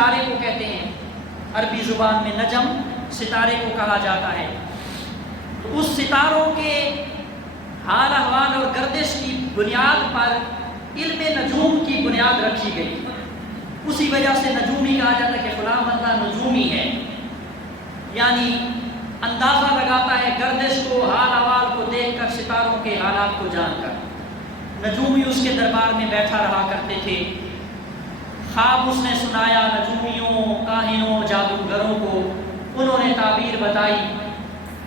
ستارے کو کہتے ہیں، عربی زبان میں نجم ستارے کو کہا جاتا ہے۔ تو اس ستاروں کے حال احوال اور گردش کی بنیاد پر علم نجوم کی بنیاد رکھی گئی۔ اسی وجہ سے نجومی کہا جاتا ہے کہ فلاں بندہ نجومی ہے، یعنی اندازہ لگاتا ہے گردش کو، حال احوال کو دیکھ کر، ستاروں کے حالات کو جان کر۔ نجومی اس کے دربار میں بیٹھا رہا کرتے تھے، خواب اس نے سنایا نجومیوں، کاہنوں، جادوگروں کو، انہوں نے تعبیر بتائی،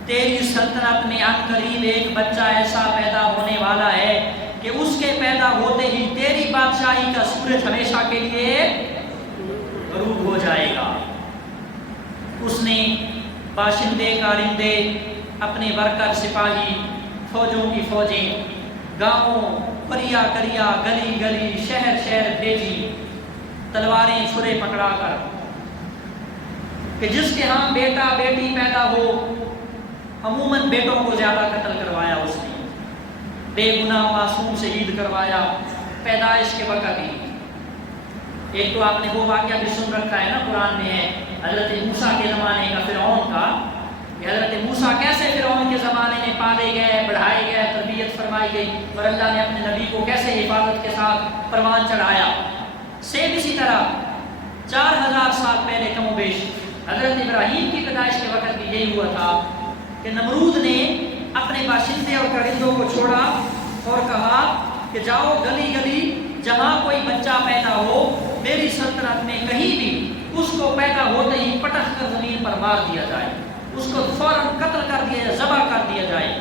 تیری سلطنت میں عن قریب ایک بچہ ایسا پیدا ہونے والا ہے کہ اس کے پیدا ہوتے ہی تیری بادشاہی کا سورج ہمیشہ کے لیے غروب ہو جائے گا۔ اس نے باشندے کارندے، اپنے ورکر سپاہی، فوجوں کی فوجیں، گاؤں کریا کریا، گلی گلی، شہر شہر بھیجی، تلواریں چھرے پکڑا کر، کہ جس کے ہاں بیٹا بیٹی پیدا ہو، عموماً بیٹوں کو زیادہ قتل کروایا اس نے، بے گناہ معصوم شہید کروایا پیدائش کے وقت ہی۔ ایک تو آپ نے وہ واقعہ بھی سن رکھا ہے نا، قرآن میں ہے حضرت موسیٰ کے زمانے کا فرعون کا، کہ حضرت موسیٰ کیسے فرعون کے زمانے میں پالے گئے، بڑھائے گئے، تربیت فرمائی گئی، اور اللہ نے اپنے نبی کو کیسے حفاظت کے ساتھ پروان چڑھایا۔ سیم اسی طرح 4000 سال پہلے کم و بیش حضرت ابراہیم کی پیدائش کے وقت بھی یہی ہوا تھا کہ نمرود نے اپنے باشندے اور کرندوں کو چھوڑا اور کہا کہ جاؤ گلی گلی جہاں کوئی بچہ پیدا ہو میری سلطنت میں کہیں بھی، اس کو پیدا ہوتے ہی پٹخ کر زمین پر مار دیا جائے، اس کو فوراً قتل کر دیا جائے، ذبح کر دیا جائے۔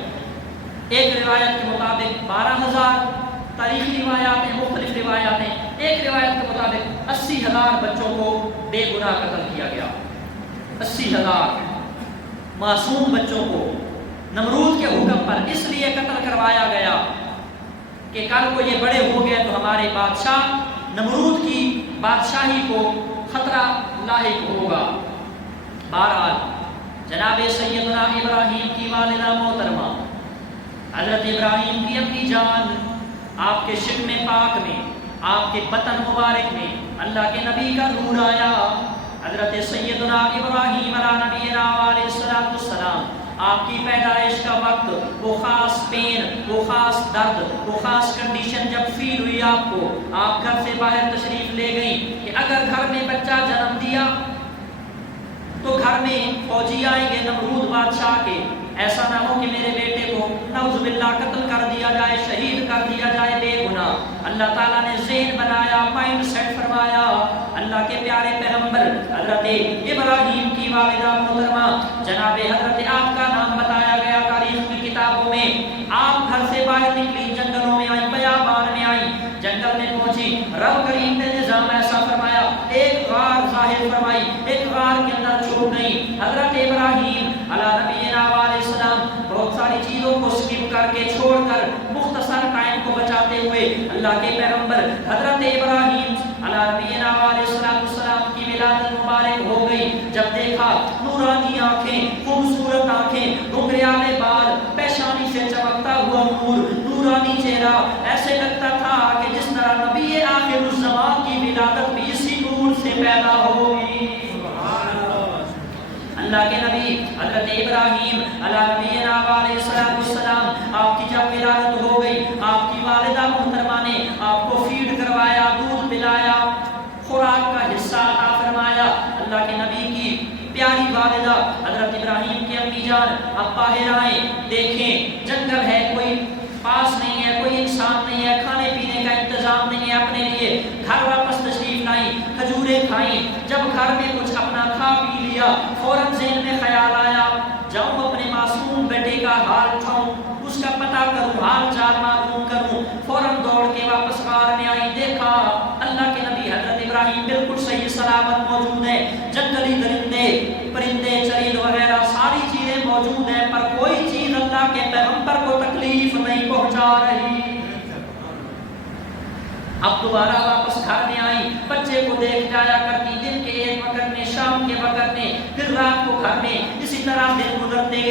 ایک روایت کے مطابق 12000 تاریخی روایات ہیں، مختلف روایات ہیں، ایک روایت کے مطابق 80,000 بچوں کو بے گناہ قتل کیا گیا، 80,000 معصوم بچوں کو نمرود کے حکم پر اس لیے قتل کروایا گیا کہ کل کو یہ بڑے ہو گئے تو ہمارے بادشاہ نمرود کی بادشاہی کو خطرہ لاحق ہوگا۔ بہرحال جناب سیدنا ابراہیم کی والدہ محترمہ حضرت ابراہیم کی اپنی جان، آپ کے شکم پاک میں، آپ کے بطن مبارک میں اللہ کے نبی کا نور آیا۔ حضرت سیدنا ابراہیم علیہ نبینا علیہ السلام، آپ کی پیدائش کا وقت، وہ خاص پین، وہ خاص درد، وہ خاص کنڈیشن جب فیل ہوئی آپ کو، آپ گھر سے باہر تشریف لے گئی کہ اگر گھر میں بچہ جنم دیا تو گھر میں فوجی آئیں گے نمرود بادشاہ کے، ایسا نہ ہو کہ میرے بیٹے کو نعوذ باللہ قتل کر دیا جائے، شہید کر دیا جائے بے گناہ۔ اللہ تعالیٰ نے ذہن بنایا، مائنڈ سیٹ فرمایا۔ اللہ کے پیارے پیغمبر حضرت ابراہیم کی والدہ محترمہ جناب حضرت آپ کا نام بتایا گیا تاریخ کی کتابوں میں، آپ گھر سے باہر نکلی، جنگلوں میں آئی، بیابان میں آئی، جنگل میں پہنچی، رب کریم نے نظام ایسا فرمایا، ایک غار ظاہر فرمائی، ایک غار کے اندر چھوڑ گئی۔ حضرت ابراہیم علیہ نبینا علیہ السلام بہت ساری چیزوں کو سکپ کر کے چھوڑ کر مختصر ٹائم کو بچاتے ہوئے اللہ کے پیغمبر حضرت ابراہیم علیہ نبینا علیہ السلام کی ولادت مبارک ہو گئی۔ جب دیکھا نورانی آنکھیں، خوبصورت آنکھیں، گھنگریالے بال، پیشانی سے چمکتا ہوا نور، نورانی چہرہ، ایسے لگتا تھا کہ جس طرح نبی آخر الزمان کی ولادت بھی اسی نور سے پیدا ہوئی۔ اللہ کے نبی حضرت ابراہیم علیہ نبینا علیہ السلام، آپ کی جب ولادت ہو گئی، آپ کی والدہ محترمہ نے آپ کو فیڈ کروایا، دودھ پلایا، خوراک کا حصہ عطا فرمایا۔ اللہ کے نبی کی پیاری والدہ حضرت ابراہیم کی امی جان اب باہر آئے، دیکھیں جنگل ہے، کوئی پاس نہیں ہے، کوئی انسان نہیں ہے، کھانے پینے کا انتظام نہیں ہے اپنے لیے، گھر واپس تشریف لائیں، کھجوریں کھائیں۔ جب گھر میں کچھ اپنا کھا پی لیا، فوراً ذہن میں خیال آیا جاؤں اپنے معصوم بیٹے کا حال اٹھاؤں، اس کا پتہ کروں، حال چال معلوم کروں۔ فوراً دوڑ کے واپس غار میں آئی، دیکھا اللہ کے نبی حضرت ابراہیم بالکل صحیح سلامت موجود ہیں، جنگلی درندے، پرندے، چرند وغیرہ ساری چیزیں موجود ہیں، پر کوئی چیز اللہ کے پیغمبر کو تکلیف نہیں پہنچا رہی۔ اب دوبارہ واپس گھر میں آئی، بچے کو دیکھ جایا کرتی، دن کے ایک وقت میں، شام کے وقت میں، پھر رات کو گھر میں، اسی طرح دن گزرتے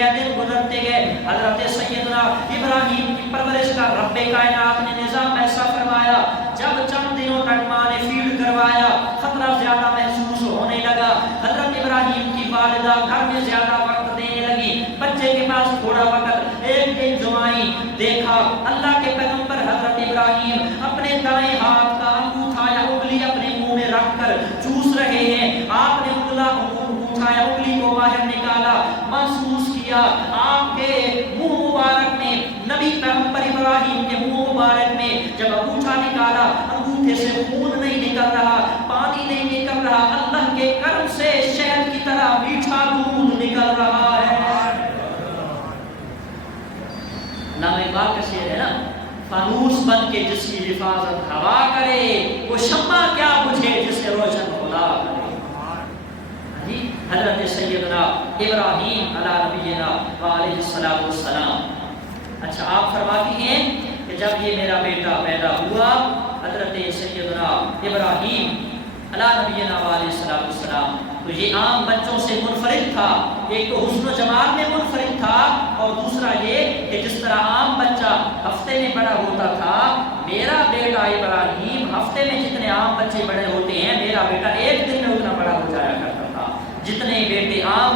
گئے۔ حضرت سیدنا ابراہیم کی پرورش کا رب کائنات نے نظام ایسا فرمایا، جب چند دنوں تک ماں نے فیڈ کروایا، خطرہ زیادہ محسوس والدہ گھر میں زیادہ وقت دینے لگی، بچے کے پاس تھوڑا وقت۔ ایک دن جو آئی دیکھا اللہ کے پیغمبر حضرت ابراہیم اپنے دائیں ہاتھ کا انگوٹھا یا انگلی اپنے منہ میں رکھ کر چوس رہے ہیں۔ آپ نے انگوٹھا یا انگلی کو باہر نکالا، محسوس کیا آپ کے منہ مبارک میں، نبی پیغمبر ابراہیم کے منہ مبارک میں جب انگوٹھا نکالا، انگوٹھے سے خون نہیں نکل رہا، پانی نہیں نکل رہا، اللہ کے کرم سے شہد کی طرح میٹھا دودھ نکل رہا ہے۔ علامہ اقبال کا شعر ہے نا، فانوس بن کے جس کی حفاظت ہوا کرے، وہ شمع کیا بجھے جسے روشن خدا کرے۔ حضرت سیدنا ابراہیم علیہ نبینا وعلیہ الصلوۃ والسلام۔ اچھا آپ فرماتی ہیں کہ جب یہ میرا بیٹا پیدا ہوا، حضرت سیدنا ابراہیم علیہ نبینا وعلیہ الصلوۃ والسلام، تو یہ عام بچوں سے منفرد تھا۔ ایک تو حسن و جمال میں منفرد تھا، اور دوسرا یہ کہ جس طرح عام بچہ ہفتے میں بڑا ہوتا تھا، میرا بیٹا ابراہیم ہفتے میں جتنے عام بچے بڑے ہوتے ہیں، میرا بیٹا ایک دن میں اتنا بڑا ہو جایا کرتا تھا۔ جتنے بیٹے عام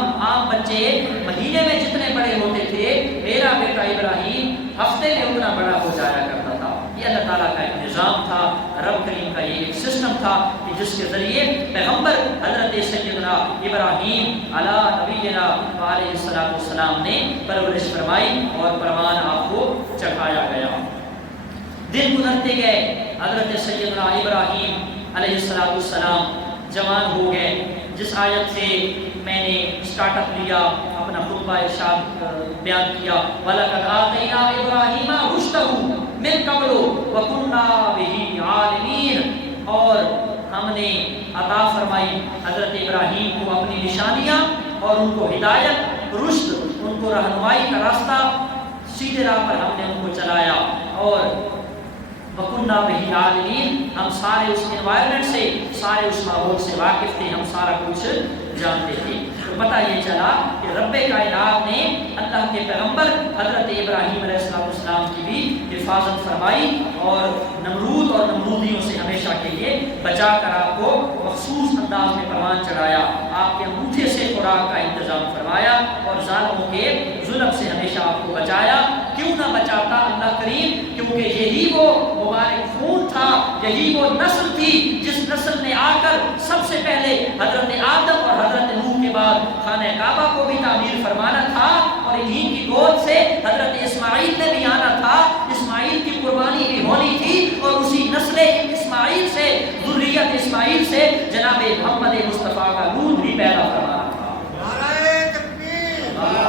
بچے مہینے میں جتنے بڑے ہوتے تھے، میرا بیٹا ابراہیم ہفتے میں اتنا بڑا ہو جایا کرتا تھا۔ یہ اللہ تعالیٰ کا ایک نظام تھا، رب کریم کا یہ ایک سسٹم تھا کہ جس کے ذریعے پیغمبر حضرت سیدنا ابراہیم علیہ نبینا علیہ الصلوۃ والسلام نے پرورش فرمائی اور پروان آپ کو چکھایا گیا۔ دن گزرتے گئے، حضرت سیدنا ابراہیم علیہ الصلوۃ والسلام جوان ہو گئے۔ جس آیت سے میں نے سٹارٹ اپ لیا، اپنا خطبہ ارشاد بیان کیا، وَلَقَدْ آتَيْنَا إِبْرَاهِيمَ رُشْدَهُ مِن قَبْلُ وَكُنَّا بِهِ عَالِمِينَ، اور ہم نے عطا فرمائی حضرت ابراہیم کو اپنی نشانیاں اور ان کو ہدایت، رشد، ان کو رہنمائی کا راستہ، سیدھے راہ پر ہم نے ان کو چلایا، اور وَكُنَّا بِهِ عَالِمِينَ، ہم سارے اس انوائرمنٹ سے، سارے اس ماحول سے واقف تھے، ہم سارا کچھ جانتے تھے۔ تو پتہ یہ چلا کہ رب کائنات نے اللہ کے پیغمبر حضرت ابراہیم علیہ السلام کی بھی حفاظت فرمائی، اور نمرود اور نمرودیوں سے ہمیشہ کے لیے بچا کر آپ کو مخصوص انداز میں پروان چڑھایا، آپ کے انگوٹھے سے خوراک کا انتظام فرمایا، اور ظالموں کے ظلم سے ہمیشہ آپ کو بچایا۔ کیوں نہ بچاتا اللہ کریم؟ کیونکہ یہی وہ مبارک خون تھا، یہی وہ نسل تھی جس نسل نے آ کر سب سے پہلے حضرت آدم اور حضرت نوح کے بعد خانہ کعبہ کو بھی تعمیر فرمانا تھا، اور انہی کی گود سے حضرت اسماعیل نے بھی آنا تھا، اسماعیل کی قربانی بھی ہونی تھی، اور اسی نسل اسماعیل سے، ذریت اسماعیل سے جناب محمد مصطفیٰ کا نور بھی پیدا فرمانا تھا۔ نعرہ تکبیر، نعرہ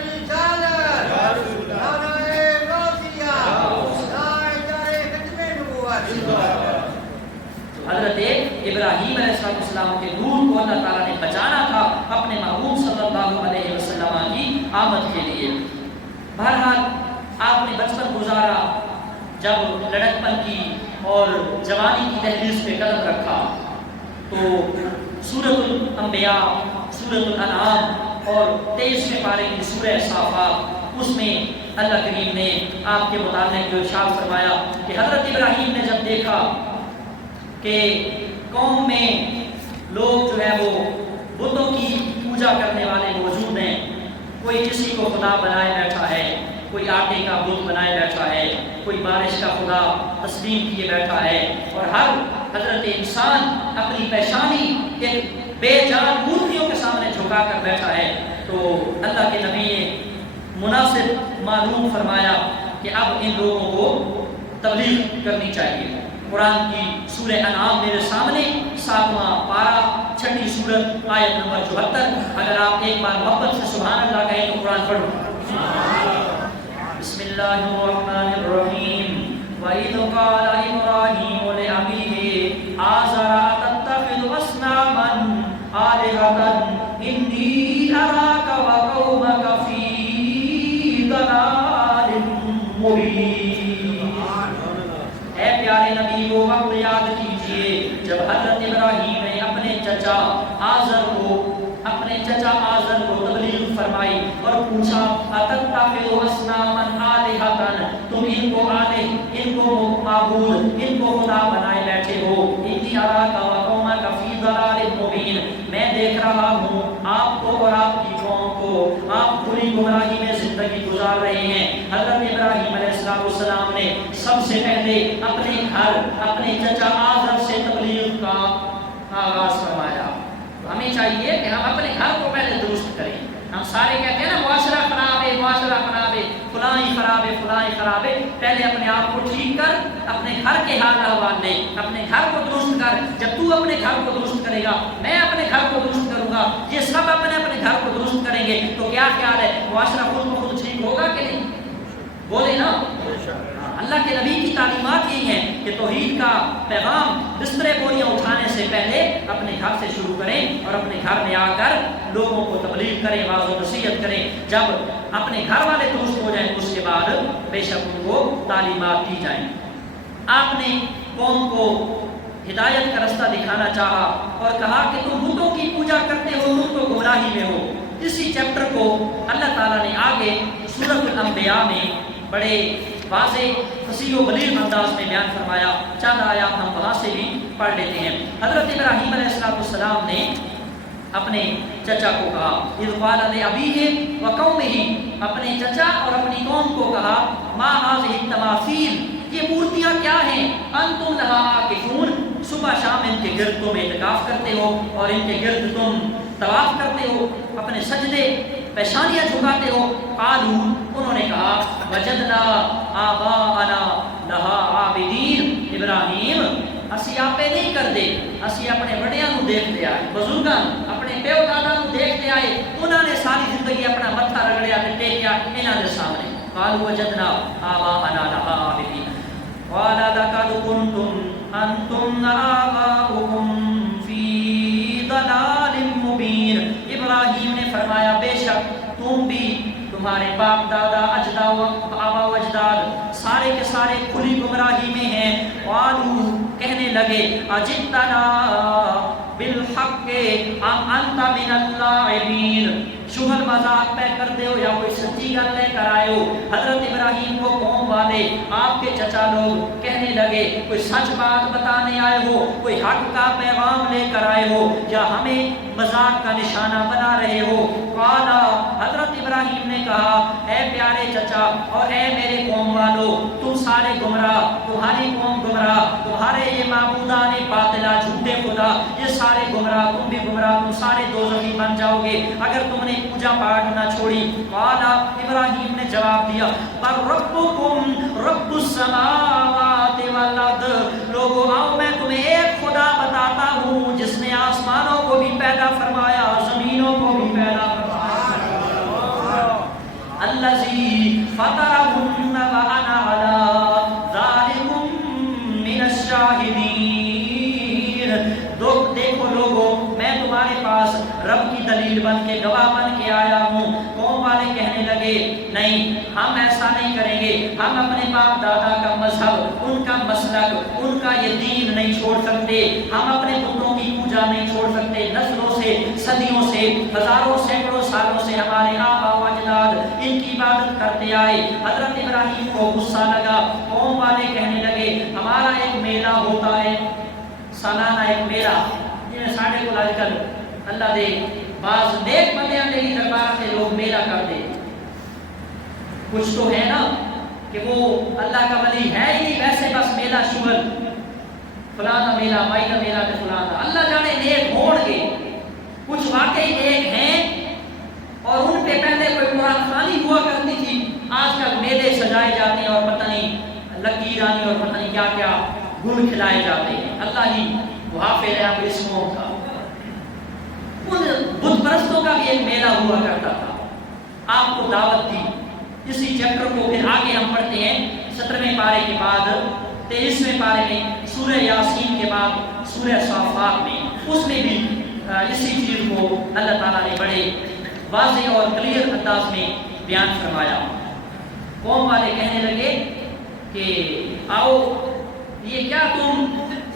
رسالت، نعرہ غوثیہ، نعرہ ختم نبوت۔ حضرت ابراہیم علیہ السلام کے نور کو اللہ تعالیٰ نے بچانا تھا اپنے محبوب صلی اللہ علیہ وسلم کی آمد کے لیے۔ بہرحال آپ نے بچپن گزارا، جب لڑکپن کی اور جوانی کی دہلیز پہ قدم رکھا تو سورۃ الانبیاء، سورۃ الانعام اور 23ویں پارے کی سورہ صافات، اس میں اللہ کریم نے آپ کے متعلق جو ارشاد فرمایا کہ حضرت ابراہیم نے جب دیکھا کہ قوم میں لوگ جو ہے وہ بتوں کی پوجا کرنے والے موجود ہیں، کوئی کسی کو خدا بنائے بیٹھا ہے، کوئی آٹے کا بت بنائے بیٹھا ہے، کوئی بارش کا خدا تسلیم کیے بیٹھا ہے، اور ہر حضرت انسان اپنی پیشانی ایک بے جان مورتیوں کے سامنے جھکا کر بیٹھا ہے۔ تو اللہ کے نبی نے مناسب معلوم فرمایا کہ اب ان لوگوں کو تبلیغ کرنی چاہیے۔ قرآن کی سورہ انعام میرے سامنے 7واں پارہ 6ٹھی سورت آیت نمبر 74، اگر آپ ایک بار محبت سے سبحان اللہ کہیں تو قرآن پڑھو۔ بسم اللہ الرحمن الرحیم، وَإِذْ قَالَ إِبْرَاهِيمُ لِأَبِيهِ آزَرَ أَتَتَّخِذُ أَصْنَامًا آلِهَةً إِنِّي أَرَاكَ وَقَوْمَكَ فِي ضَلَالٍ مُبِينٍ۔ اے پیارے نبی، وہ وقت یاد کیجئے جب حضرت ابراہیم نے اپنے چچا آزر کو تبلیغ فرمائی اور پوچھا اتتخذوا اصناما آلہۃ، تم ان کو معبود، ان کو خدا بنائے بیٹھے ہو۔ انی اراک وقومک فی ضلال مبین، میں دیکھ رہا ہوں گمراہی میں زندگی گزار رہے ہیں۔ حضرت ابراہیم علیہ السلام نے سب سے پہلے اپنے گھر اپنے چچا آزر سے تبلیغ کا آغاز فرمایا۔ ہمیں چاہیے کہ ہم اپنے گھر کو پہلے درست کریں۔ ہم سارے کہتے ہیں نا معاشرہ خراب ہے، معاشرہ خراب ہے، فلاں ہی خراب ہے، فلاں ہی خراب ہے۔ پہلے اپنے آپ کو ٹھیک کر، اپنے گھر کے حال احوال لے، اپنے گھر کو درست کر۔ جب تو اپنے گھر کو درست کرے گا، میں اپنے گھر کو درست کروں گا، یہ سب اپنے اپنے گھر کو درست کریں گے تو کیا خیال ہے معاشرہ خود بخود ٹھیک ہوگا کہ نہیں؟ بولے نا۔ اللہ کے نبی کی تعلیمات یہی ہیں کہ توحید کا پیغام بسترے بوریاں اٹھانے سے پہلے اپنے گھر سے شروع کریں اور اپنے گھر میں آ کر لوگوں کو تبلیغ کریں، واعظ و نصیحت کریں۔ جب اپنے گھر والے درست ہو جائیں اس کے بعد بے شک ان کو تعلیمات دی جائیں۔ آپ نے قوم کو ہدایت کا رستہ دکھانا چاہا اور کہا کہ تم بتوں کی پوجا کرتے ہو، تم تو گمراہی میں ہو۔ اسی چیپٹر کو اللہ تعالیٰ نے آگے سورۃ الانبیاء میں بڑے واضح فصیح و بلیغ انداز میں بیان فرمایا۔ چند آیات ہم وہاں سے بھی پڑھ لیتے ہیں۔ حضرت ابراہیم علیہ السلام نے اپنے چچا کو کہا، اذ قال لأبیہ وقومہ، اپنے چچا اور اپنی قوم کو کہا، ما هذه التماثیل، یہ مورتیاں کیا ہیں، انتم لہا عاکفون، صبح شام ان کے گرد تم اعتکاف کرتے ہو اور ان کے گرد تم طواف کرتے ہو، اپنے سجدے پیشانیاں جھکاتے ہو۔ قالوا، انہوں نے کہا، وجدنا آباءنا لہا عابدین، ابراہیم اسی آپے نہیں کر دے، اسی اپنے بڑیاں نو دیکھتے آئے، بزرگاں اپنے پیو دادا نو دیکھتے آئے، انہوں نے ساری زندگی اپنا متھا رگڑیا تے ٹیکیا انہاں دے سامنے۔ قالوا وجدنا آباءنا لہا عابدین قال لقد كنتم انتم آباؤکم فی ضلال مبین، ابراہیم نے فرمایا بے شک تم بھی، تمہارے باپ دادا آبا و اجداد سارے کے سارے کھلی گمراہی میں ہیں۔ قالوا، کہنے لگے، اجئتنا بالحق ام انت من اللاعبین، شغل مذاق پہ کرتے ہو یا کوئی سچی گل لے کر آئے ہو؟ حضرت ابراہیم کو قوم والے، آپ کے چچا لوگ کہنے لگے، کوئی سچ بات بتانے آئے ہو، کوئی حق کا پیغام لے کر آئے ہو یا ہمیں مذاق کا نشانہ بنا رہے ہو؟ قالا، حضرت ابراہیم نے کہا، اے پیارے چچا اور اے میرے قوم والو، تم سارے گمراہ، تمہاری قوم گمراہ، تمہارے یہ معبودان باطلہ جھوٹے خدا یہ سارے گمراہ، تم بھی گمراہ، تم سارے دوزخی بن جاؤ گے اگر تم نے پوجا پاٹ نہ چھوڑی۔ قالا، ابراہیم نے جواب دیا، پر ربکم رب السماوات والارض، لوگو آؤ میں تمہیں ایک خدا بتاتا ہوں جس نے آسمانوں کو بھی پیدا فرمایا، زمینوں کو بھی پیدا فرمایا، الذی فطرہن وانا علی ذالکم من الشاہدین۔ دیکھو لوگو، میں تمہارے پاس رب کی دلیل بن کے، گواہ بن کے آیا ہوں۔ قوم والے کہنے لگے، نہیں ہم ایسا نہیں کریں گے، ہم اپنے باپ دادا کا مذہب، ان کا مسلک، ان کا یہ دین نہیں چھوڑ سکتے، ہم اپنے بتوں کی پوجا نہیں چھوڑ سکتے۔ نسلوں سے، صدیوں سے، ہزاروں سینکڑوں سالوں سے ہمارے آبا و اجداد ان کی عبادت کرتے آئے۔ حضرت ابراہیم کو غصہ لگا، قوم والے کہنے لگے، ہمارا ایک میلہ ہوتا ہے، سالانہ ایک میلہ، جنہیں ساڑھے کو آج کل اللہ دے بعض نیک بندیاں دے ہی دربار سے لوگ میلہ کر دے۔ کچھ تو ہے نا کہ وہ اللہ کا ولی ہے ہی نہیں، ویسے بس میلہ شغل، فلانا میلہ، مائی کا میلہ تے فلانا، اللہ جانے نیک ہون گے، کچھ واقعی نیک ہیں اور ان پہ پہلے کوئی قرآن خوانی ہوا کرتی تھی، آج کل میلے سجائے جاتے ہیں اور پتہ نہیں لکیرانی اور پتہ نہیں کیا کیا گل کھلائے جاتے ہیں۔ اللہ ہی محافظ ہے آپ اس قوم کا۔ ان بت پرستوں کا بھی ایک میلہ ہوا کرتا تھا، آپ کو دعوت دی۔ اسی چیپٹر کو پھر آگے ہم پڑھتے ہیں 17ویں پارے کے بعد 23ویں پارے میں، سورہ یاسین کے بعد سورہ صافات میں، اس میں بھی اسی چیز کو اللہ تعالیٰ نے بڑے واضح اور کلیئر انداز میں بیان فرمایا۔ قوم والے کہنے لگے کہ آؤ، یہ کیا تم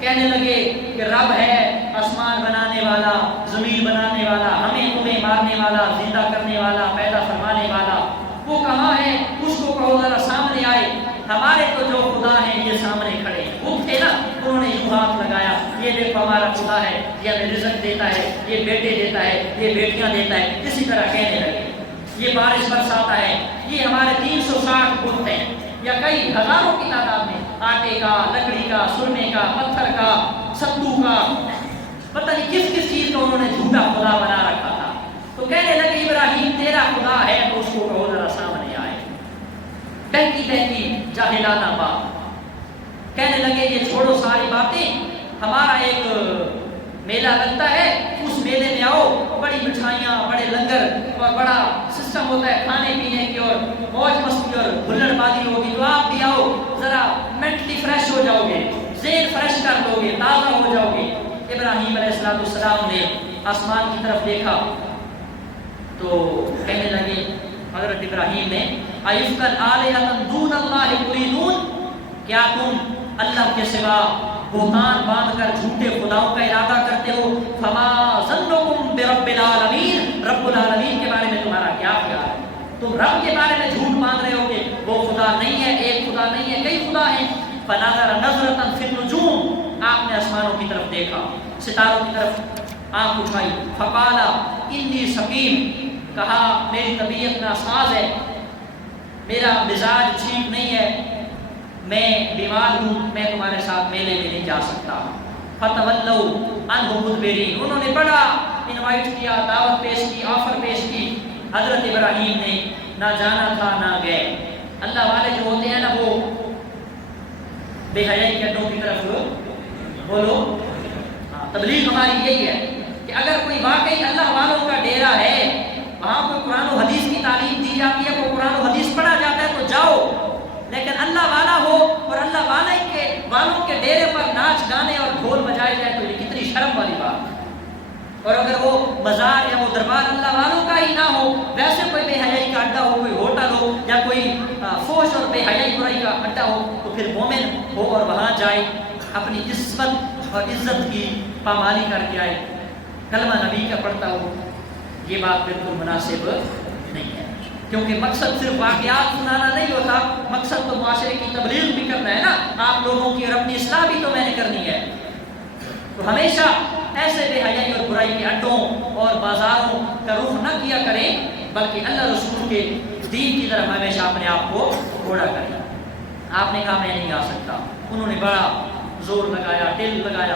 کہنے لگے کہ رب ہے آسمان بنانے والا، زمین بنانے والا، ہمیں تمہیں مارنے والا، زندہ کرنے والا، پیدا فرمانے والا، وہ کہاں ہے؟ اس کو کہو ذرا سامنے آئے، ہمارے تو جو خدا ہیں یہ سامنے کھڑے ہیں۔ وہ تھے نا، انہوں نے یوں ہاتھ لگایا، یہ دیکھو ہمارا خدا ہے، یہ ہمیں رزق دیتا ہے، یہ بیٹے دیتا ہے، یہ بیٹیاں دیتا ہے، اسی طرح کہنے لگے۔ یہ بارش برساتا ہے، یہ ہمارے 360 بت ہیں یا کئی ہزاروں کی تعداد میں، آٹے کا، لکڑی کا، سرمے کا، پتھر کا، ستو کا، پتہ نہیں کس کس چیز کو انہوں نے جھوٹا خدا بنا رکھا تھا۔ تو کہنے لگے ابراہیم تیرا خدا ہے تو اس کو کہو ذرا سامنے آئے۔ بہتی بہتی جاہلانہ بات، کہنے لگے یہ چھوڑو ساری باتیں، ہمارا ایک میلہ لگتا ہے، اس میلے میں آؤ، بڑی مٹھائیاں، بڑے لنگر اور بڑا سسٹم ہوتا ہے کھانے پینے کی اور موج مستی اور ہلڑ بازی ہوگی، تو آپ بھی آؤ، ذرا مینٹلی فریش ہو جاؤ گے، ذہن فریش کر لو گے، تازہ ہو جاؤ گے۔ ابراہیم علیہ السلام نے آسمان کی طرف دیکھا تو کہنے لگے حضرت ابراہیم نے ایفکن آلہۃ دون اللہ تريدون، کیا تم اللہ کے سوا بہتان باندھ کر جھوٹے خداؤں کا ارادہ کرتے ہو؟ فما ظنکم برب العالمین، رب العالمین کے بارے میں تمہارا کیا خیال ہے؟ تم رب کے بارے میں جھوٹ باندھ رہے ہو کہ وہ خدا نہیں ہے، ایک خدا نہیں ہے، کئی خدا ہیں۔ فنظر نظرۃ فی النجوم، آپ نے آسمانوں کی طرف دیکھا، ستاروں کی طرف آنکھ اٹھائی، فقال انی سقیم، کہا میری طبیعت ناساز ہے، میرا مزاج ٹھیک نہیں ہے، میں بیمار ہوں، میں تمہارے ساتھ میلے میں نہیں جا سکتا۔ فتولوا عنہ مدبرین، انہوں نے بڑا انوائٹ کیا، دعوت پیش کی، آفر پیش کی، حضرت ابراہیم نے نہ جانا تھا نہ گئے۔ اللہ والے جو ہوتے ہیں نا وہ بے حیائی کے اڈوں کی طرف بولو، تبلیغ ہماری یہی ہے کہ اگر کوئی واقعی اللہ والوں کا ڈیرا ہے، وہاں کوئی قرآن و حدیث کی تعلیم دی جاتی ہے، کوئی قرآن و حدیث پڑھا جاتا ہے تو جاؤ، لیکن اللہ والا ہو اور اللہ والوں کے ڈیرے پر ناچ گانے اور ڈھول بجائے جائے تو یہ کتنی شرم والی بات ہے۔ اور اگر وہ مزار یا وہ دربار اللہ والوں کا ہی نہ ہو، ویسے کوئی بے حیائی کا اڈا ہو، کوئی ہوٹل ہو یا کوئی فوش اور بے حیائی برائی کا اڈا ہو، تو پھر مومن ہو اور وہاں جائے، اپنی عصمت اور عزت کی پامالی کر کے آئے، کلمہ نبی کا پڑھتا ہو، یہ بات بالکل مناسب نہیں ہے۔ کیونکہ مقصد صرف واقعات سنانا نہیں ہوتا، مقصد تو معاشرے کی تبلیغ بھی کرنا ہے نا، آپ لوگوں کی اور اپنی اصلاح بھی تو میں نے کرنی ہے۔ تو ہمیشہ ایسے بے حیائی اور برائی کے اڈوں اور بازاروں کا رخ نہ کیا کریں، بلکہ اللہ رسول کے دین کی طرف ہمیشہ اپنے آپ کو گھوڑا کریں۔ آپ نے کہا میں نہیں آ سکتا، انہوں نے بڑا زور لگایا، دل لگایا،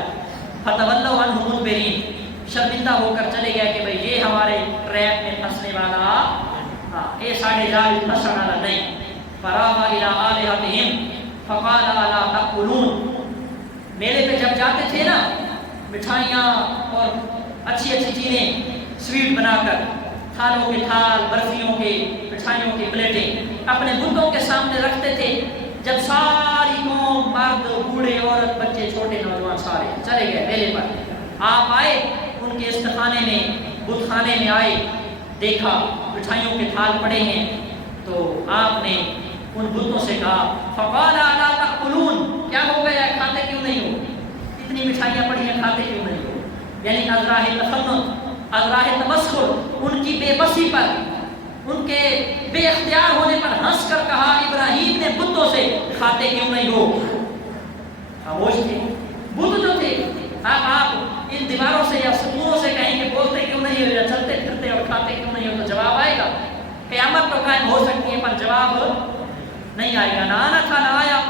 فتولوا عنہ مدبرین، شرمندہ ہو کر چلے گئے کہ بھئی یہ ہمارے ٹریپ میں پھنسنے والا، یہ ساڑھے جال پھنسنے والا نہیں۔ فراغ الی آلہتہم فقال الا تأکلون، میلے پہ جب جاتے تھے نا، مٹھائیاں اور اچھی اچھی چیزیں سویٹ بنا کر، تھالوں کے تھال، برفیوں کے، مٹھائیوں کی پلیٹیں اپنے بتوں کے سامنے رکھتے تھے۔ جب ساری قوم، مرد، بوڑھے، عورت، بچے، چھوٹے، نوجوان سارے چلے گئے میلے پر، آپ آئے ان کے استخانے میں، بت خانے میں آئے، دیکھا مٹھائیوں کے تھال پڑے ہیں، تو آپ نے ان بتوں سے کہا فقال الا تأکلون، کیا ہو گیا، کھاتے کیوں نہیں ہو؟ اتنی مٹھائیاں پڑی ہیں، کھاتے کیوں نہیں ہو؟ یعنی ازراہ تفنن، ازراہ تمسخر، ان کی بے بسی پر، ان کے بے اختیار ہونے پر ہنس کر کہا ابراہیم نے بتوں سے کھاتے کیوں نہیں ہو؟ خاموش تھے بت جو تھے۔ آپ ان دیواروں سے یا ستونوں سے کہیں کہ بولتے کیوں نہیں ہو یا چلتے پھرتے اور کھاتے کیوں نہیں ہو، تو جواب آئے گا، قیامت تو قائم ہو سکتی ہے پر جواب نہیں آئے گا، نہ آنا تھا نہ آیا۔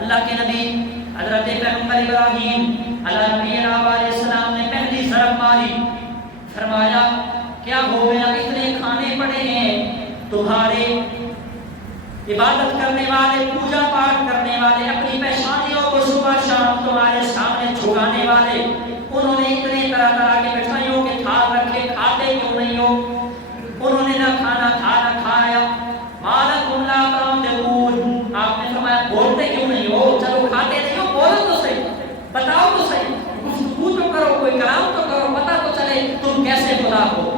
اللہ کے نبی حضرت پیغمبر ابراہیم علیہ علیہ السلام نے پہلی ضرب ماری، فرمایا کیا ہو گیا، اتنے کھانے پڑے ہیں، تمہارے عبادت کرنے والے، پوجا پاٹ کرنے والے، اپنی پیشانیوں کو صبح شام تمہارے سامنے جھکانے والے، انہوں نے اتنے طرح طرح کے مٹھائیوں کے تھال رکھے، کھاتے کیوں نہیں ہو؟ انہوں نے نہ کھانا تھا نہ کھایا۔ مالکم لا تنطقون، آپ نے فرمایا بولتے کیوں نہیں ہو؟ چلو کھاتے نہیں ہو، بولو تو صحیح، بتاؤ تو صحیح، گفتگو تو کرو، کوئی کلام تو کرو، پتہ تو چلے تم کیسے خدا ہو۔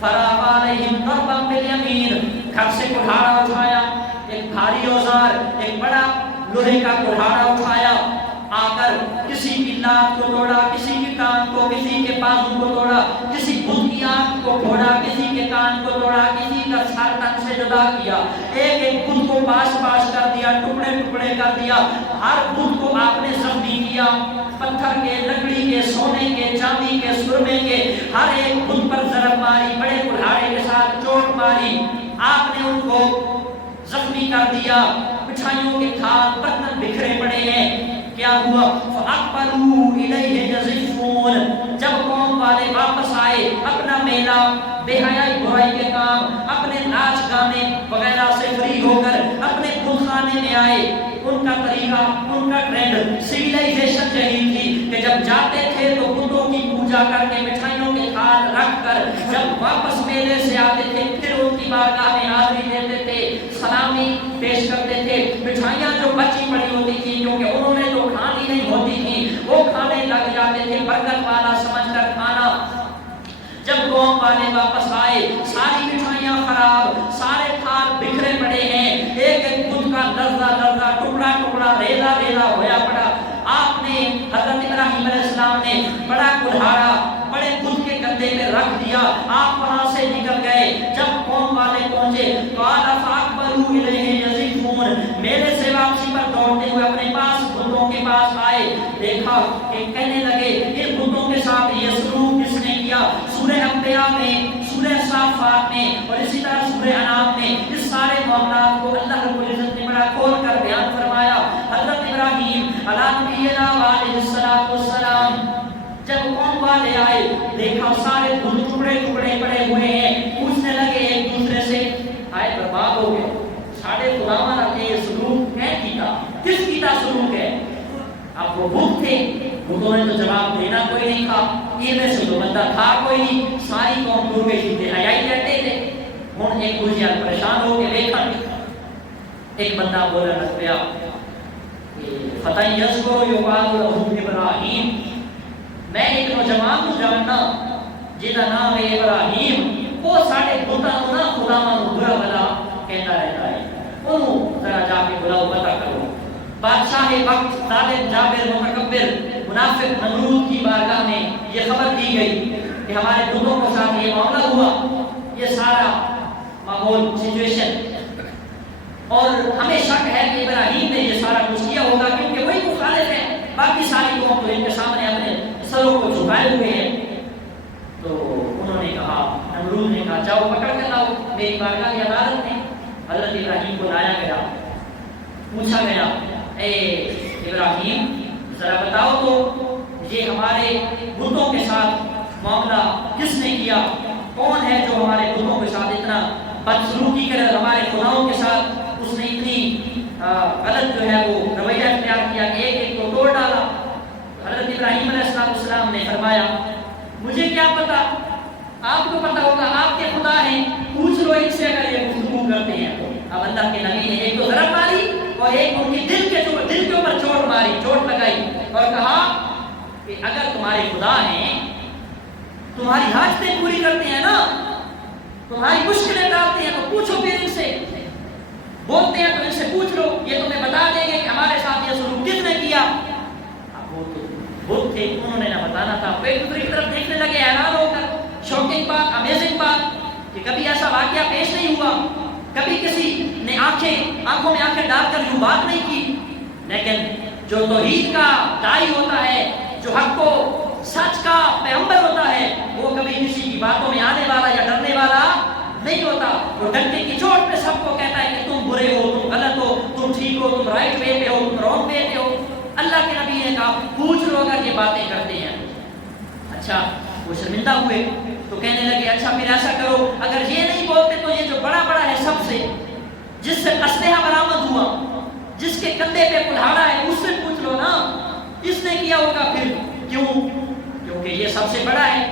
فراغ علیہم ضربا بالیمین، گھر سے کڑھاڑا اٹھایا، ایک بھاری اوزار، ایک بڑا لوہے کا کڑھاڑا اٹھایا، آ کر کسی کی لات کو توڑا، کسی کے کان کو، کسی کے بازو کو توڑا، کسی بت کی آنکھ کو پھوڑا، کسی کے کان کو توڑا، کسی کا سر تن سے جدا کیا، ایک ایک بت کو پاش پاش کر دیا، ٹکڑے ٹکڑے کر دیا، ہر بت کو آپ نے زخمی کیا، پتھر کے، لکڑی کے، سونے کے، چاندی کے، سرمے کے، ہر ایک بت پر ضرب ماری، بڑے کڑھاڑے کے ساتھ چوٹ کر دیا، مٹھائیوں کے تھال برتن بکھرے پڑے ہیں. کیا ہوا؟ فَأَقْبَلُوا إِلَيْهِ يَزِفُّونَ. جب قوم والے واپس آئے اپنا میلہ، بے حیائی برائی کے کام، اپنے ناچ گانے وغیرہ سے فری ہو کر اپنے بت خانے میں آئے. ان کا طریقہ، ان کا ٹرینڈ، سویلائزیشن یہی تھی کہ جب جاتے تھے تو بتوں کی پوجا کر کے مٹھائیوں کے تھال رکھ کر جب واپس میلے سے آتے تھے پھر ان کی بارگاہ میں حاضری دیتے تھے، سلامی پیش کرتے تھے. مٹھائیاں جو بچی پڑی ہوتی تھی کیونکہ انہوں نے جو کھانی نہیں ہوتی تھی وہ کھانے لگ جاتے تھے، برکت والا سمجھ کر کھانا. جب قوم والے واپس آئے ساری مٹھائیاں خراب، سارے تھال بکھرے پڑے ہیں، ایک ایک بت کا لرزہ لرزہ، ٹکڑا ٹکڑا، ریلا ریلا ہویا پڑا. آپ نے حضرت ابراہیم علیہ السلام نے بڑا کلہاڑا بڑے بت کے گدے پہ رکھ دیا. آپ وہاں سے نکل گئے. جب قوم والے پہنچے قال فاقبلوا الیہ یزفون، میلے سے واپسی پر دوڑتے ہوئے اپنے پاس بتوں کے پاس آئے. دیکھا کہ کہنے لگے ان بتوں کے ساتھ یہ سلوک کس نے کیا؟ سورہ انبیاء میں، سورہ صافات میں اور اسی طرح سورہ انعام میں اس سارے معاملات کو اللہ رب العزت نے بڑا کھول کر بیان فرمایا. حضرت ابراہیم علیہ نبینا وعلیہ السلام جب قوم والے آئے دیکھا سارے ٹکڑے ٹکڑے پڑے ہوئے ہیں. پوچھنے لگے ایک دوسرے سے، آئے برباد ہو گئے، ساڑھے خداوند نے یہ سلوک ہے کیتا، کس کیتا سلوک ہے؟ اب وہ بھوک تھے، بھوکوں نے تو جواب دینا کوئی نہیں تھا، ان میں سے تو بندہ تھا کوئی نہیں، ساری قوم دور گئی تھی، حیائی رہتے تھے. ہوں ایک دوسرے پریشان ہو کے دیکھا، ایک بندہ بولا لگ گیا فتح یذکر یقال له ابراہیم، میں ایک نوجوان کو جاننا جہدا نام ہے ابراہیم، وہ ساڑھے بتاں نہ خداوند برا بلا کہتا رہتا ہے، انہوں ذرا جا کے بلاؤ پتہ کرو. بادشاہ وقت ظالم جابر متکبر منافق نمرود کی بارگاہ میں یہ خبر دی گئی کہ ہمارے بتوں کے ساتھ یہ معاملہ ہوا. یہ سارا ماحول سچویشن، اور ہمیں شک ہے کہ ابراہیم نے یہ سارا کچھ کیا ہوگا کیونکہ وہی مخالف ہے، باقی ساری قوم تو ان کے سامنے اپنے سروں کو جھکائے ہوئے ہیں. تو انہوں نے کہا، نمرود نے کہا جاؤ پکڑ کر لاؤ میری بارگاہ کی عدالت میں. حضرت ابراہیم کو لایا گیا، پوچھا گیا اے ابراہیم ذرا بتاؤ تو یہ ہمارے بتوں کے ساتھ معاملہ کس نے کیا؟ کون ہے جو ہمارے بتوں کے ساتھ اتنا بدسلوکی کرے، ہمارے خداؤں کے ساتھ اس نے اتنی غلط جو ہے وہ رویہ اختیار کیا کہ ایک ایک کو توڑ ڈالا. حضرت ابراہیم علیہ السلام نے فرمایا مجھے کیا پتا، آپ کو پتا ہوگا، آپ کے خدا ہیں، پوچھ لو ان سے اگر یہ گفتگو کرتے ہیں تو. اب اللہ کے نبی نے ایک تو ضرب ماری اور ایک ان کی دل کے اوپر چوٹ ماری، چوٹ لگائی اور کہا کہ اگر تمہارے خدا ہیں، تمہاری حاجتیں پوری کرتے ہیں نا، تمہاری مشکلیں ڈالتے ہیں تو پوچھو پھر ان سے، بولتے ہیں تو ان سے پوچھ لو، یہ تمہیں بتا دیں گے کہ ہمارے ساتھ یہ سلوک کس نے کیا. اب وہ تو بہت تھے، انہوں نے نہ بتانا تھا، وہ ایک دوسرے کی طرف دیکھنے لگے حیران ہو کر. شوکنگ بات، امیزنگ بات کہ کبھی ایسا واقعہ پیش نہیں ہوا، کبھی کسی نے آنکھوں میں آنکھیں ڈال کر یوں بات نہیں کی. لیکن جو توحید کا داعی ہوتا ہے، جو حق کو سچ کا پیغمبر ہوتا ہے، وہ کبھی کسی کی باتوں میں آنے والا یا ڈرنے والا نہیں ہوتا. وہ ڈنڈے کی چوٹ پہ سب کو کہتا ہے کہ تم برے ہو، تم غلط ہو، تم ٹھیک ہو، تم رائٹ وے پہ ہو، تم رانگ وے پہ ہو. اللہ کے نبی نے کہا پوچھ لو اگر یہ باتیں کرتے ہیں. اچھا وہ شرمندہ ہوئے تو کہنے لگے اچھا پھر ایسا کرو، اگر یہ نہیں بولتے تو یہ جو بڑا ہے سب سے، جس سے اسلحہ برآمد ہوا، جس کے کندھے پہ کلہاڑا ہے، اس سے پوچھ لو نا، اس نے کیا ہوگا. پھر کیوں؟ کیونکہ یہ سب سے بڑا ہے،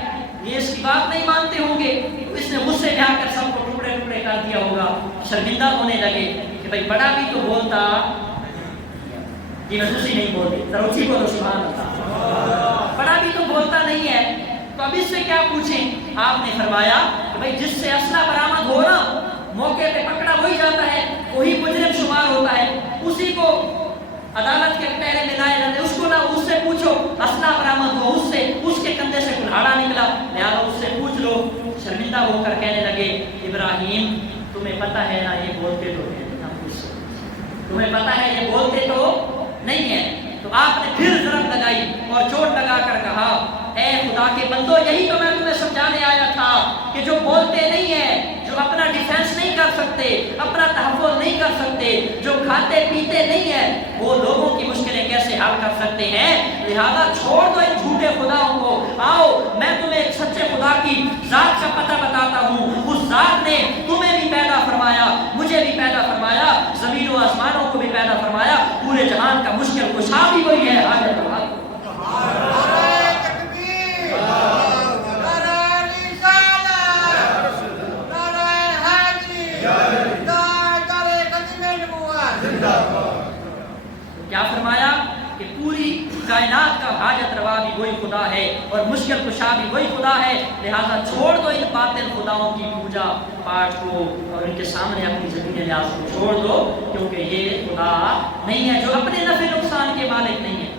یہ اس کی بات نہیں مانتے ہوں گے، تو اس نے غصے میں آ کر سب کو ٹکڑے ٹکڑے کر دیا ہوگا. شرمندہ ہونے لگے کہ بھائی بڑا بھی تو بولتا، جی میں دوسری نہیں بولتی، ذرا اسی کو تو سبحان اللہ، بڑا بھی تو بولتا نہیں ہے تو اب اس سے کیا پوچھیں. آپ نے فرمایا کہ بھائی جس سے اسلحہ برآمد ہو نا، موقع پہ پکڑا وہی جاتا ہے، وہی مجرم شمار ہوتا ہے، اسی کو عدالت کے پہرے میں لائے جاتے، اس کو نہ اس سے پوچھو، اسلحہ برآمد ہو اس سے، اس کے کندھے سے کلہاڑا نکلا، لہٰذا اس سے پوچھ لو. شرمندہ ہو کر کہنے لگے ابراہیم تمہیں پتہ ہے نا یہ بولتے تو ہیں، تمہیں پتہ ہے یہ بولتے تو نہیں ہے. تو آپ نے پھر ضرب لگائی اور چوٹ لگا کر کہا اے خدا کے بندو، یہی تو میں تمہیں سمجھانے آیا تھا کہ جو بولتے نہیں ہیں، جو اپنا ڈیفینس نہیں کر سکتے، اپنا تحفظ نہیں کر سکتے، جو کھاتے پیتے نہیں ہیں، وہ لوگوں کی مشکلیں کیسے حل کر سکتے ہیں؟ لہذا چھوڑ دو ان جھوٹے خداؤں کو، آؤ میں تمہیں ایک سچے خدا کی ذات کا پتہ بتاتا ہوں۔ اس ذات نے تمہیں بھی پیدا فرمایا، مجھے بھی پیدا فرمایا، زمین و آسمانوں کو بھی پیدا فرمایا، پورے جہان کا مشکل کشا بھی وہی ہے۔ حاجت نعرہ تکبیر، نعرہ رسالت، نعرہ حیدری، نعرہ ختم نبوت۔ کیا فرمایا کہ پوری کائنات کا حاجت روا بھی وہی خدا ہے اور مشکل کشا بھی وہی خدا ہے، لہذا چھوڑ دو ان باطل خداؤں کی پوجا پاٹ کو اور ان کے سامنے اپنی زمین نیاز کو چھوڑ دو، کیونکہ یہ خدا نہیں ہے جو اپنے نفع نقصان کے مالک نہیں ہے،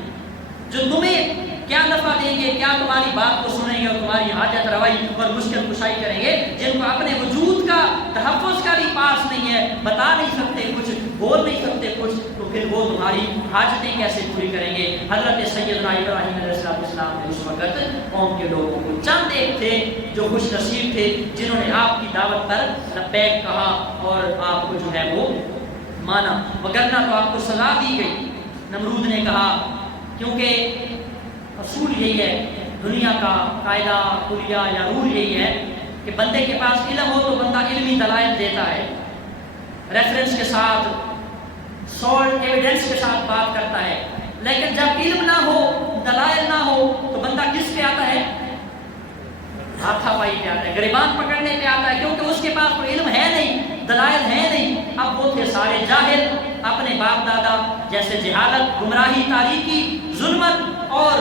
جو تمہیں کیا نفع دیں گے، کیا تمہاری بات کو سنیں گے اور تمہاری حاجت روائی اور مشکل کشائی کریں گے، جن کو اپنے وجود کا تحفظ کا بھی پاس نہیں ہے، بتا نہیں سکتے کچھ، بول نہیں سکتے کچھ، تو پھر وہ تمہاری حاجتیں کیسے پوری کریں گے؟ حضرت سیدنا ابراہیم علیہ السلام نے اس وقت قوم کے لوگوں کو چند ایک تھے جو خوش نصیب تھے، جنہوں نے آپ کی دعوت پر لبیک کہا اور آپ کو جو ہے وہ مانا، وگرنہ تو آپ کو سزا دی گئی۔ نمرود نے کہا، کیونکہ اصول یہی ہے، دنیا کا قاعدہ کلیہ یا رول یہی ہے کہ بندے کے پاس علم ہو تو بندہ علمی دلائل دیتا ہے، ریفرنس کے ساتھ، سولڈ ایویڈنس کے ساتھ بات کرتا ہے، لیکن جب علم نہ ہو، دلائل نہ ہو تو بندہ کس پہ آتا ہے؟ ہاتھا پائی پہ آتا ہے، گریبان پکڑنے پہ آتا ہے، کیونکہ اس کے پاس کوئی علم ہے نہیں، دلائل ہے نہیں۔ اب وہ تھے سارے جاہل، اپنے باپ دادا جیسے جہالت، گمراہی، تاریکی، ظلمت اور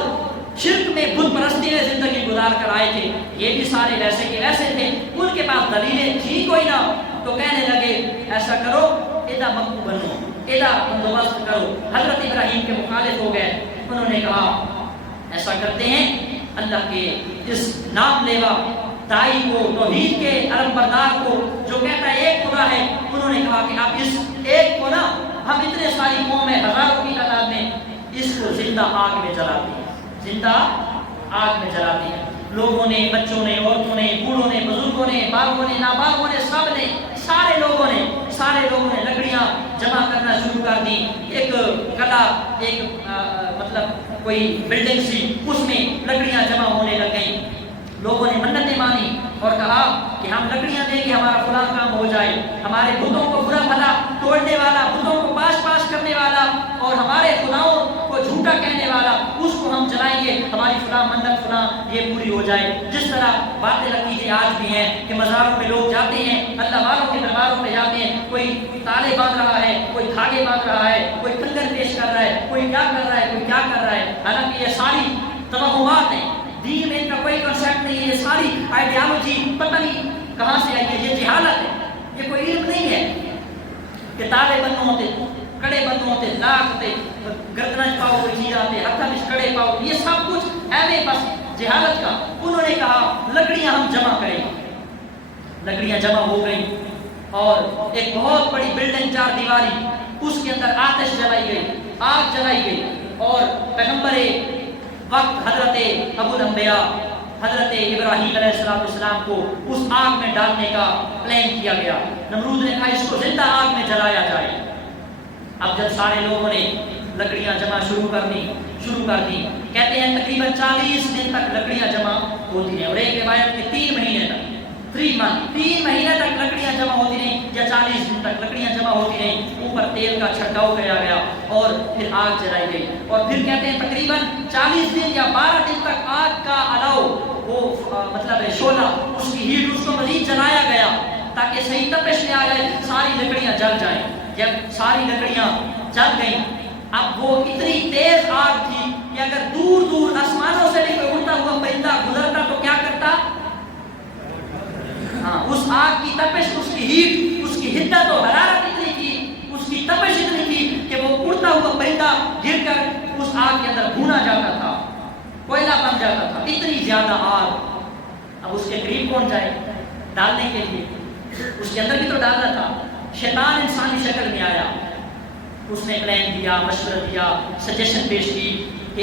شرک میں، بت پرستی میں زندگی گزار کر آئے تھے، یہ بھی سارے ویسے کے ویسے تھے، ان کے پاس دلیلیں تھی کوئی نہ، تو کہنے لگے ایسا کرو، ادا مکو بنو، ادا بندوبست کرو۔ حضرت ابراہیم کے مخالف ہو گئے، انہوں نے کہا ایسا کرتے ہیں، اللہ کے اس نام لیوا دائی کو، توحید کے علم بردار کو جو کہتا ہے ایک خدا ہے، انہوں نے کہا کہ آپ اس ایک کو نا، ہم اتنے ساری قوم ہیں ہزاروں کی تعداد میں، اس کو زندہ آگ میں جلاتے ہیں، زندہ آگ میں جلاتے ہیں۔ لوگوں نے، بچوں نے، عورتوں نے، بوڑھوں نے، بزرگوں نے، بالغوں نے، نابالغوں نے، سب نے، سارے لوگوں نے لکڑیاں جمع کرنا شروع کر دی۔ ایک کلا، ایک مطلب کوئی بلڈنگ سی، اس میں لکڑیاں جمع ہونے لگ گئیں۔ لوگوں نے منتیں مانی اور کہا کہ ہم لکڑیاں دیں گے، ہمارا فلاں کام ہو جائے، ہمارے بتوں کو برا بھلا توڑنے والا، بتوں کو پاش کرنے والا اور ہمارے خداؤں کو جھوٹا کہنے والا، اس کو ہم جلائیں گے، ہماری فلاں منت فلاں یہ پوری ہو جائے۔ جس طرح باطل عقیدے آج بھی ہیں کہ مزاروں پہ لوگ جاتے ہیں، اللہ والوں کے درباروں پہ جاتے ہیں، کوئی تالے باندھ رہا ہے، کوئی دھاگے باندھ رہا ہے، کوئی کنگن پیش کر رہا ہے، کوئی کیا کر رہا ہے، کوئی کیا کر رہا ہے، حالانکہ یہ ساری توہمات ہیں، دین میں ان کا کوئی کنسیپٹ نہیں ہے، یہ ساری آئیڈیالوجی پتہ نہیں کہاں سے آئی ہے، یہ جہالت ہے، یہ کوئی علم نہیں ہے کہ تالے بند ہوتے، کڑے بند ہوتے، لاکھ ہوتے، گردنج پاؤ کوئی چیز آتے، ہتھا میں کڑے پاؤ، یہ سب کچھ ہے بس جہالت کا۔ انہوں نے کہا لکڑیاں ہم جمع کریں گے، لکڑیاں جمع ہو گئیں اور ایک بہت بڑی بلڈنگ 4 دیواری، اس کے اندر آتش جلائی گئی، آگ جلائی گئی، اور پیغمبر وقت حضرت ابو الانبیاء حضرت ابراہیم علیہ السلام کو اس آگ میں ڈالنے کا پلان کیا گیا۔ نمرود نے کہا اس کو زندہ آگ میں جلایا جائے۔ اب جب سارے لوگوں نے لکڑیاں جمع شروع کر دی، کہتے ہیں تقریباً 40 دن تک لکڑیاں جمع ہوتی رہیں، اور ایک روایت کے 3 مہینے تک، 3 مہینے تک لکڑیاں جمع ہوتی رہیں، یا 40 دن تک لکڑیاں جمع ہوتی رہیں، اوپر تیل کا چھڑکاؤ کیا گیا اور پھر آگ جلائی گئی، اور پھر کہتے ہیں تقریباً 40 دن یا 12 دن تک آگ کا الاؤ، وہ مطلب ہے شعلہ، اس کی ہیٹ، اس کو مزید جلایا گیا تاکہ صحیح تپش میں آ جائے، ساری لکڑیاں جل جائیں۔ جب ساری لکڑیاں جل گئیں، اب وہ اتنی تیز آگ تھی کہ اگر دور دور آسمانوں سے بھی کوئی اڑتا ہوا پرندہ گزرتا تو کیا کرتا؟ اس آگ کی تپش، اس کی ہیٹ، اس کی حدت و حرارت اتنی تھی، اس کی تپش اتنی تھی کہ وہ اڑتا ہوا پرندہ گر کر اس آگ کے اندر بھونا جاتا تھا، کوئلہ بن جاتا تھا، اتنی زیادہ آگ۔ اب اس کے قریب کون جائے ڈالنے کے لیے؟ اس کے اندر بھی تو ڈالنا تھا۔ شیطان انسانی شکل میں آیا، اس نے پلان دیا، مشورہ دیا، سجیشن پیش کی کہ